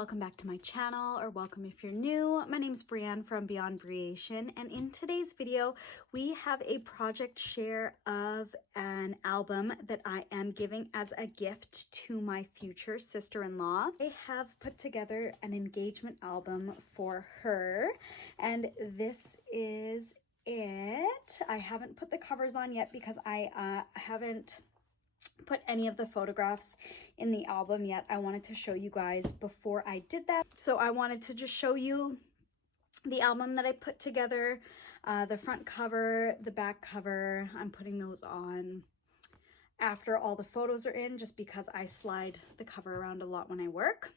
welcome back to my channel, or welcome if you're new. My name is Brianne from Beyond Breation, and in today's video we have a project share of an album that I am giving as a gift to my future sister-in-law. I have put together an engagement album for her, and this is it. I haven't put the covers on yet because I haven't put any of the photographs in the album yet. I wanted to show you guys before I did that. So I wanted to just show you the album that I put together, the front cover, the back cover. I'm putting those on after all the photos are in, just because I slide the cover around a lot when I work.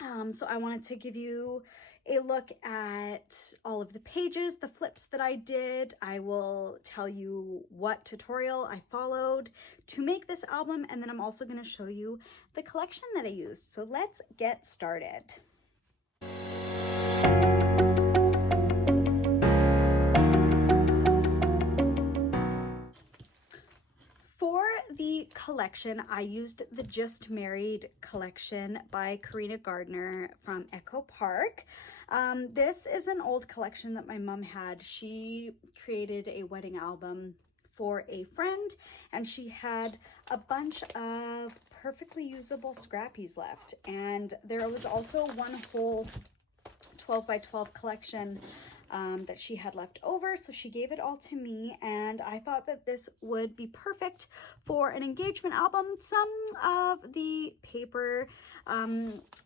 So I wanted to give you a look at all of the pages, the flips that I did. I will tell you what tutorial I followed to make this album, and then I'm also going to show you the collection that I used. So let's get started. For the collection, I used the Just Married collection by Karina Gardner from Echo Park. This is an old collection that my mom had. She created a wedding album for a friend, and she had a bunch of perfectly usable scrappies left. And there was also one whole 12 by 12 collection that she had left over, so she gave it all to me, and I thought that this would be perfect for an engagement album. Some of the paper,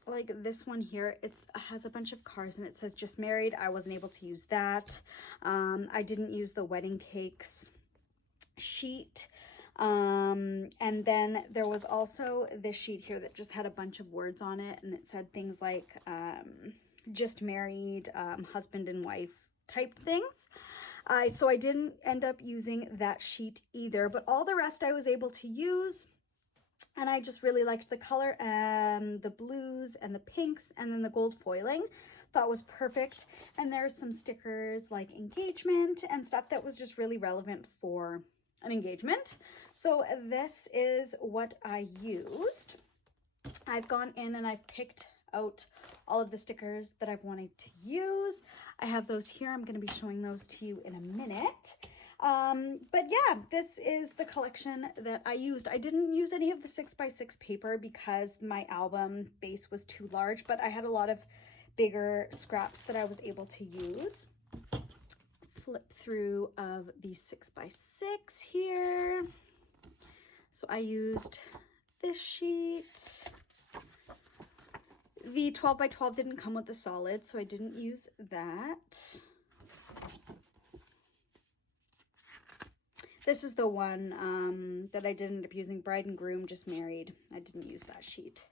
like this one here, it has a bunch of cards and it says Just Married. I wasn't able to use that. I didn't use the wedding cakes sheet. And then there was also this sheet here that just had a bunch of words on it, and it said things like just married, husband and wife type things. So I didn't end up using that sheet either, but all the rest I was able to use. And I just really liked the color and the blues and the pinks, and then the gold foiling thought was perfect. And there's some stickers like engagement and stuff that was just really relevant for an engagement. So this is what I used. I've gone in and I've picked out all of the stickers that I've wanted to use. I have those here. I'm going to be showing those to you in a minute. But yeah, this is the collection that I used. I didn't use any of the 6x6 paper because my album base was too large, but I had a lot of bigger scraps that I was able to use. Flip through of the 6x6 here. So I used this sheet. The 12 by 12 didn't come with the solid, so I didn't use that. This is the one that I did end up using, Bride and Groom, Just Married. I didn't use that sheet.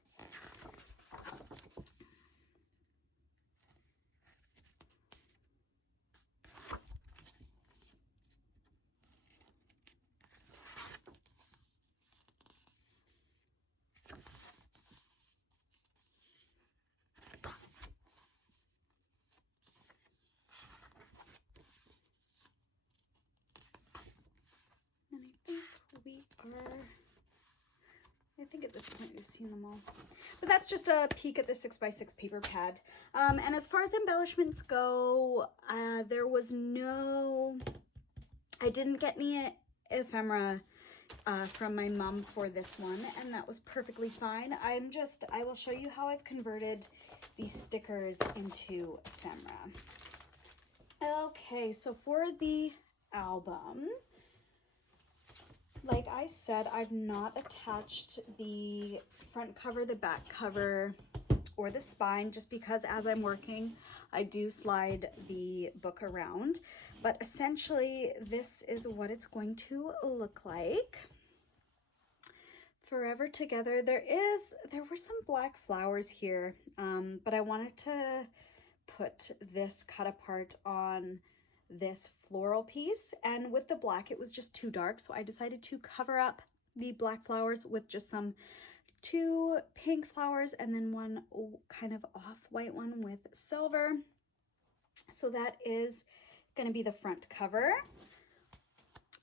I think at this point we've seen them all, but that's just a peek at the 6x6 paper pad. And as far as embellishments go, there was no, I didn't get any ephemera from my mom for this one, and that was perfectly fine. I will show you how I've converted these stickers into ephemera. Okay, so for the album, like I said, I've not attached the front cover, the back cover, or the spine, just because as I'm working, I do slide the book around. But essentially, this is what it's going to look like. Forever Together. There were some black flowers here, but I wanted to put this cut apart on this floral piece, and with the black it was just too dark, so I decided to cover up the black flowers with just two pink flowers and then one kind of off-white one with silver. So that is going to be the front cover.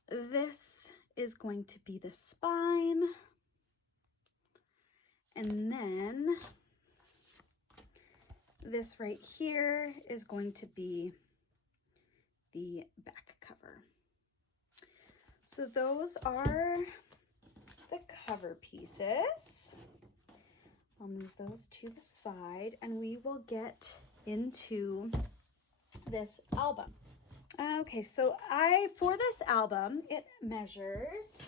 This is going to be the spine, and then this right here is going to be the back cover. So those are the cover pieces. I'll move those to the side and we will get into this album. Okay, so for this album, it measures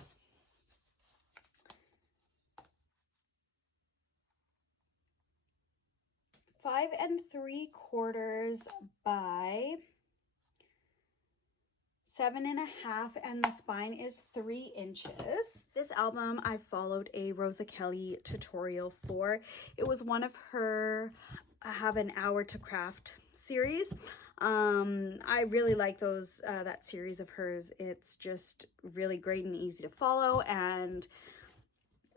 5 3/4 by 7.5, and the spine is 3 inches. This album I followed a Rosa Kelly tutorial for. It was one of her Have an Hour to Craft series. I really like those that series of hers. It's just really great and easy to follow, and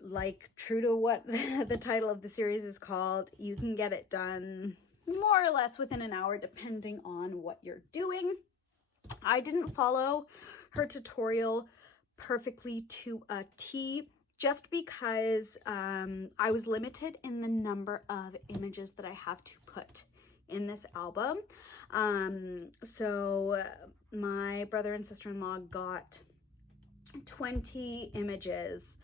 like true to what the title of the series is called, you can get it done more or less within an hour depending on what you're doing. I didn't follow her tutorial perfectly to a T just because I was limited in the number of images that I have to put in this album. So my brother and sister-in-law got 20 images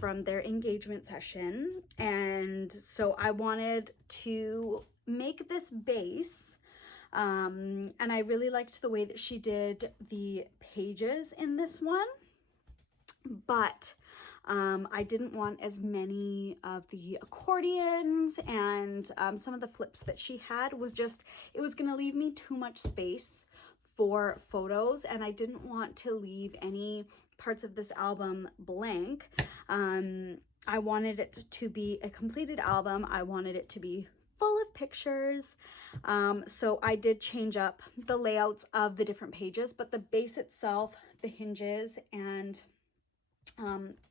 from their engagement session, and so I wanted to make this base, and I really liked the way that she did the pages in this one, but I didn't want as many of the accordions, and some of the flips that she had was just, it was going to leave me too much space for photos, and I didn't want to leave any parts of this album blank. I wanted it to be a completed album. I wanted it to be full of pictures. So I did change up the layouts of the different pages, but the base itself, the hinges, and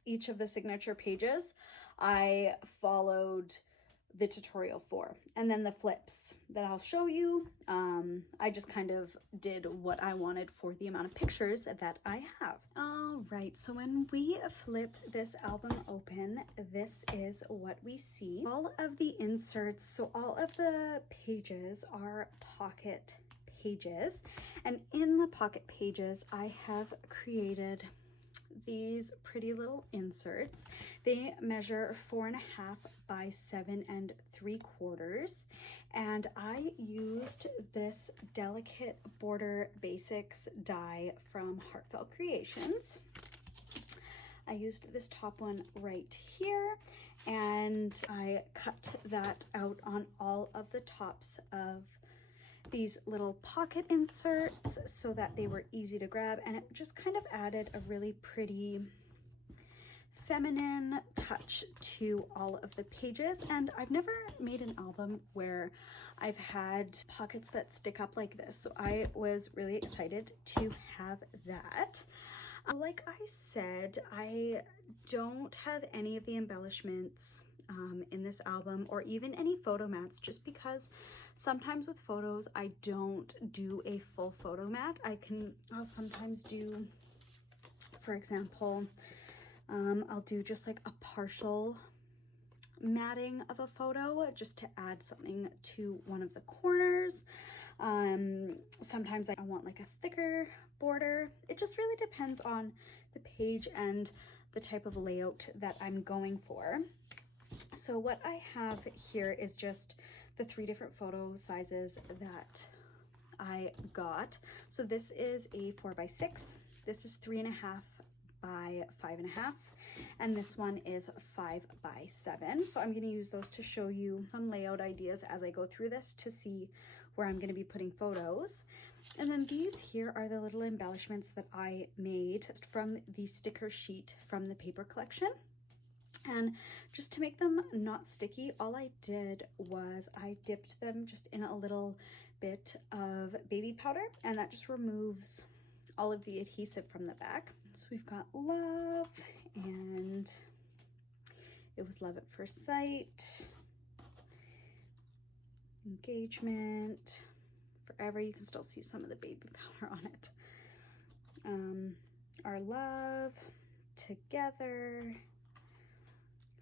each of the signature pages, I followed the tutorial for. And then the flips that I'll show you, I just kind of did what I wanted for the amount of pictures that I have. All right, so when we flip this album open, this is what we see. All of the inserts, so all of the pages are pocket pages, and in the pocket pages I have created these pretty little inserts. They measure 4.5 by 7 3/4, and I used this Delicate Border Basics die from Heartfelt Creations. I used this top one right here, and I cut that out on all of the tops of these little pocket inserts so that they were easy to grab, and it just kind of added a really pretty feminine touch to all of the pages. And I've never made an album where I've had pockets that stick up like this, so I was really excited to have that. Like I said, I don't have any of the embellishments in this album, or even any photo mats, just because sometimes with photos I don't do a full photo mat. I'll sometimes do, for example, I'll do just like a partial matting of a photo just to add something to one of the corners. Sometimes I want like a thicker border. It just really depends on the page and the type of layout that I'm going for. So what I have here is just the 3 different photo sizes that I got. So this is a 4x6, this is 3.5 by 5.5, and this one is 5x7. So I'm going to use those to show you some layout ideas as I go through this to see where I'm going to be putting photos. And then these here are the little embellishments that I made from the sticker sheet from the paper collection. And just to make them not sticky, all I did was I dipped them just in a little bit of baby powder, and that just removes all of the adhesive from the back. So we've got love, and it was love at first sight, engagement, forever. You can still see some of the baby powder on it. Our love, together,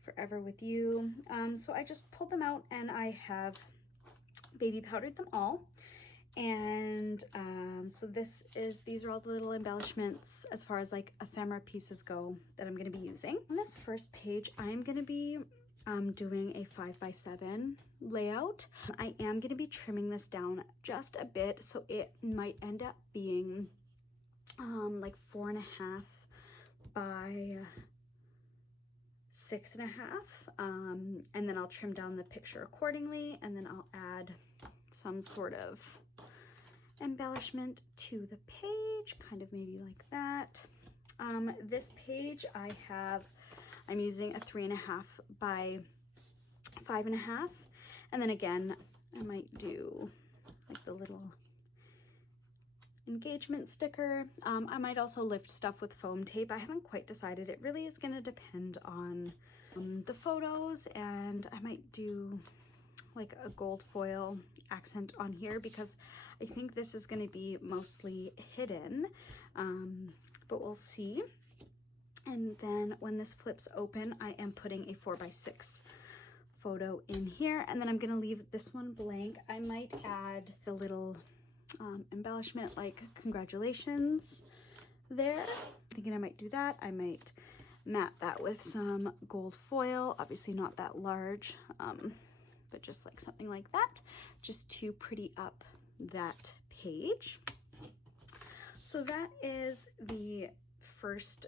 forever with you. So I just pulled them out, and I have baby powdered them all. And so these are all the little embellishments as far as like ephemera pieces go that I'm going to be using. On this first page, I'm going to be doing a 5x7 layout. I am going to be trimming this down just a bit, so it might end up being like 4.5 by 6.5, and then I'll trim down the picture accordingly, and then I'll add some sort of embellishment to the page, kind of maybe like that. This page I'm using a 3.5 by 5.5, and then again I might do like the little engagement sticker. I might also lift stuff with foam tape. I haven't quite decided. It really is going to depend on the photos, and I might do like a gold foil accent on here because I think this is going to be mostly hidden, but we'll see. And then when this flips open, I am putting a 4x6 photo in here, and then I'm going to leave this one blank. I might add a little embellishment like congratulations there. Thinking I might do that. I might matte that with some gold foil, obviously not that large, but just like something like that, just to pretty up that page. So that is the first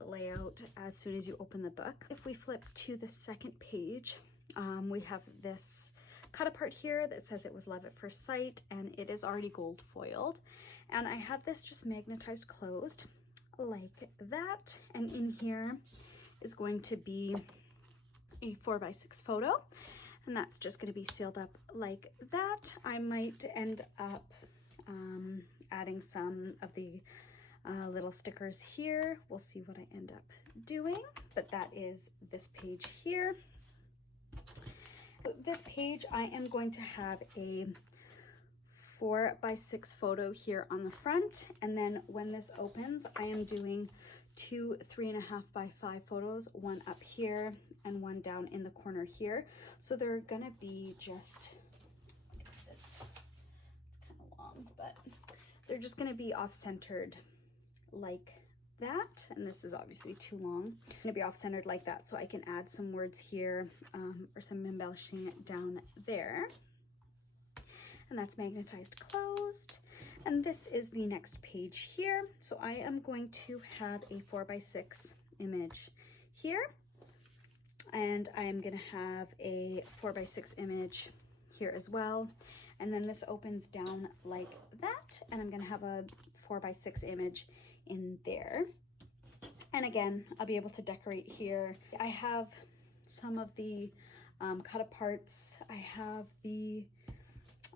layout as soon as you open the book. If we flip to the second page, we have this cut apart here that says it was love at first sight, and it is already gold foiled, and I have this just magnetized closed like that, and in here is going to be a 4x6 photo, and that's just going to be sealed up like that. I might end up adding some of the little stickers here. We'll see what I end up doing, but that is this page here. This page, I am going to have a 4x6 photo here on the front, and then when this opens, I am doing two 3.5 by 5 photos, one up here and one down in the corner here. So they're gonna be just this. It's kind of long, but they're just gonna be off-centered like that, and this is obviously too long. It's gonna be off-centered like that, so I can add some words here or some embellishing down there. And that's magnetized closed. And this is the next page here. So I am going to have a 4x6 image here, and I am gonna have a 4x6 image here as well. And then this opens down like that, and I'm gonna have a 4x6 image in there. And again, I'll be able to decorate here. I have some of the cut aparts. I have the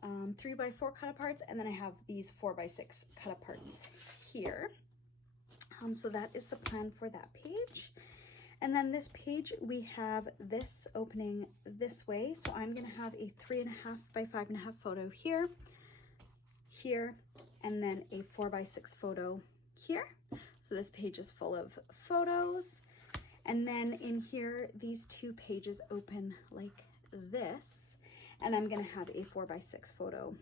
3x4 cut aparts, and then I have these 4x6 cut aparts here. So that is the plan for that page. And then this page, we have this opening this way. So I'm gonna have a 3.5 by 5.5 photo here, here, and then a 4x6 photo here. So this page is full of photos. And then in here, these two pages open like this, and I'm gonna have a 4x6 photo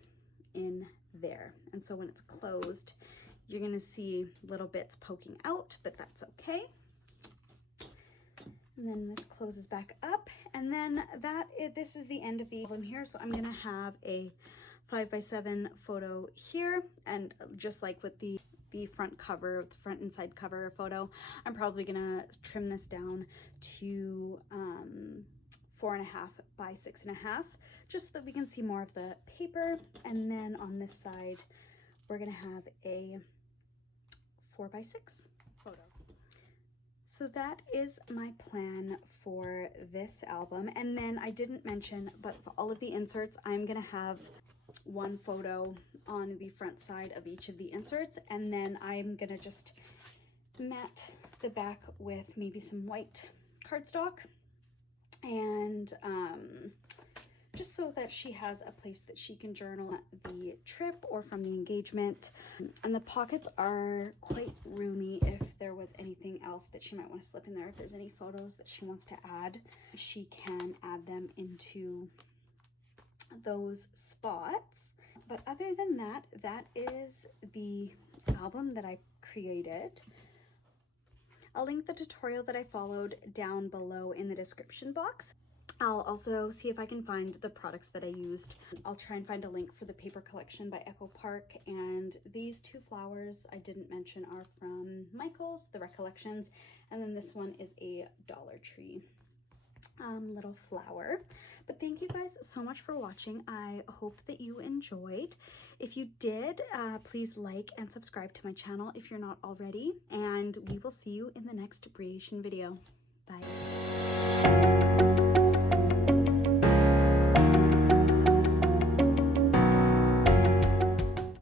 in there. And so when it's closed, you're gonna see little bits poking out, but that's okay. And then this closes back up, and then this is the end of the album here. So I'm gonna have a 5x7 photo here, and just like with the front cover, the front and side cover photo, I'm probably gonna trim this down to 4.5 by 6.5, just so that we can see more of the paper. And then on this side, we're gonna have a 4x6 photo. So that is my plan for this album. And then I didn't mention, but for all of the inserts, I'm gonna have one photo on the front side of each of the inserts, and then I'm gonna just matte the back with maybe some white cardstock, and just so that she has a place that she can journal the trip or from the engagement. And the pockets are quite roomy. If there was anything else that she might want to slip in there, if there's any photos that she wants to add, she can add them into those spots. But other than that, that is the album that I created. I'll link the tutorial that I followed down below in the description box. I'll also see if I can find the products that I used. I'll try and find a link for the paper collection by Echo Park, and these two flowers I didn't mention are from Michael's, the Recollections, and then this one is a Dollar Tree little flower. But thank you guys so much for watching. I hope that you enjoyed. If you did, please like and subscribe to my channel if you're not already, and we will see you in the next creation video. Bye.